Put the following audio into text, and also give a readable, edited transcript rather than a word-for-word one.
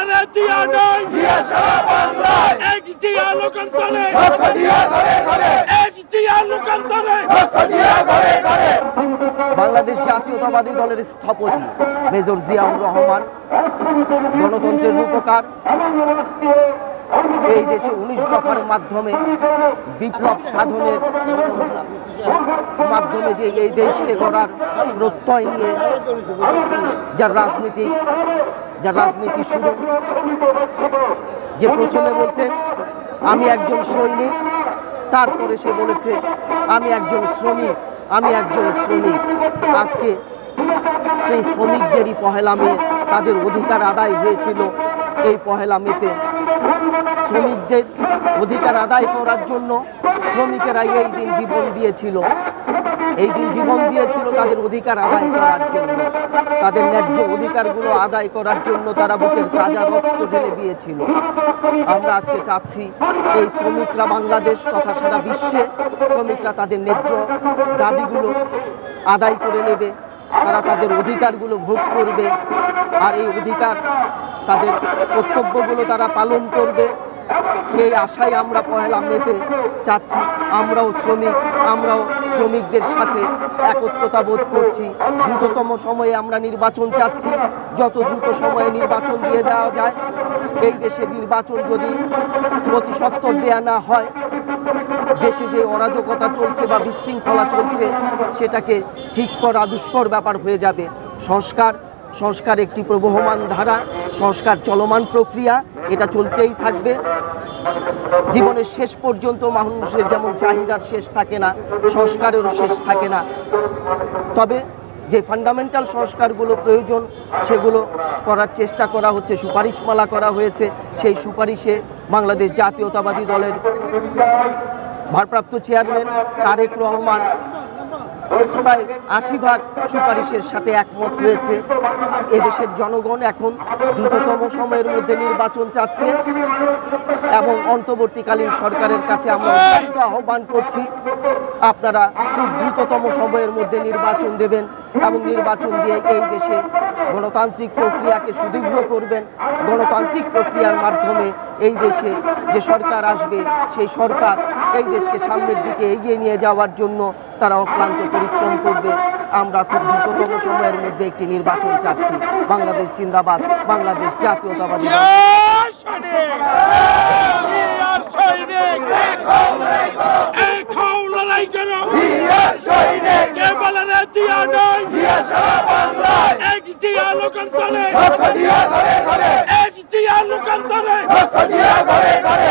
বলে রে জিয়া নয়, জিয়া সারা বাংলায়, এক জিয়া লোকান্তরে, লক্ষ জিয়া ঘরে ঘরে, এক জিয়া লোকান্তরে, লক্ষ জিয়া ঘরে ঘরে। বাংলাদেশ জাতীয়তাবাদী দলের স্থপতি মেজর জিয়াউর রহমান গণতন্ত্রের রূপকার, এই দেশে 19 দফার মাধ্যমে বিপ্লব সাধনের মাধ্যমে যে এই দেশকে গড়ার প্রত্যয় নিয়ে যার রাজনীতি শুরু, যে প্রথমে বলতেন আমি একজন সৈনিক, তারপরে সে বলেছে আমি একজন শ্রমিক, আমি একজন শ্রমিক। আজকে সেই শ্রমিকদেরই পহেলা মে তাদের অধিকার আদায় হয়েছিল। এই পহেলা মেতে শ্রমিকদের অধিকার আদায় করার জন্য শ্রমিকেরাই এই দিন জীবন দিয়েছিল, এই দিন জীবন দিয়েছিল তাদের অধিকার আদায় করার জন্য, তাদের ন্যায্য অধিকারগুলো আদায় করার জন্য তারা বুকের তাজা রক্ত ঢেলে দিয়েছিল। আমরা আজকে চাচ্ছি এই শ্রমিকরা বাংলাদেশ তথা সারা বিশ্বে শ্রমিকরা তাদের ন্যায্য দাবিগুলো আদায় করে নেবে, তারা তাদের অধিকারগুলো ভোগ করবে, আর এই অধিকার তাদের কর্তব্যগুলো তারা পালন করবে। এই আশায় আমরা পহেলা মেতে চাচ্ছি, আমরাও শ্রমিকদের সাথে একত্রতা বোধ করছি। দ্রুততম সময়ে আমরা নির্বাচন চাচ্ছি, যত দ্রুত সময়ে নির্বাচন দিয়ে দেওয়া যায়। এই দেশে নির্বাচন যদি প্রতি সত্তর দেয়া না হয়, দেশে যে অরাজকতা চলছে বা বিশৃঙ্খলা চলছে সেটাকে ঠিক করা দুষ্কর ব্যাপার হয়ে যাবে। সংস্কার একটি প্রবহমান ধারা, সংস্কার চলমান প্রক্রিয়া, এটা চলতেই থাকবে। জীবনের শেষ পর্যন্ত মানুষের যেমন চাহিদার শেষ থাকে না, সংস্কারেরও শেষ থাকে না। তবে যে ফান্ডামেন্টাল সংস্কারগুলো প্রয়োজন সেগুলো করার চেষ্টা করা হচ্ছে, সুপারিশমালা করা হয়েছে। সেই সুপারিশে বাংলাদেশ জাতীয়তাবাদী দলের ভারপ্রাপ্ত চেয়ারম্যান তারেক রহমান প্রায় ৮০ সুপারিশের সাথে একমত হয়েছে। এদেশের জনগণ এখন দ্রুততম সময়ের মধ্যে নির্বাচন চাচ্ছে এবং অন্তর্বর্তীকালীন সরকারের কাছে আমরা আহ্বান করছি আপনারা খুব দ্রুততম সময়ের মধ্যে নির্বাচন দেবেন এবং নির্বাচন দিয়ে এই দেশে গণতান্ত্রিক প্রক্রিয়াকে সুদৃঢ় করবেন। গণতান্ত্রিক প্রক্রিয়ার মাধ্যমে এই দেশে যে সরকার আসবে সেই সরকার এই দেশকে সামনের দিকে এগিয়ে নিয়ে যাওয়ার জন্য তারা অক্লান্ত পরিশ্রম করবে। আমরা খুব দ্রুততম সময়ের মধ্যে একটি নির্বাচন চাচ্ছি। বাংলাদেশ জিন্দাবাদ, বাংলাদেশ জাতীয়তাবাদী দল। জিয়া সারা বাংলায়, এক জিয়া লোকান্তরে, লক্ষ জিয়া ঘরে ঘরে, এক জিয়া লোকান্তরে, লক্ষ জিয়া ঘরে ঘরে।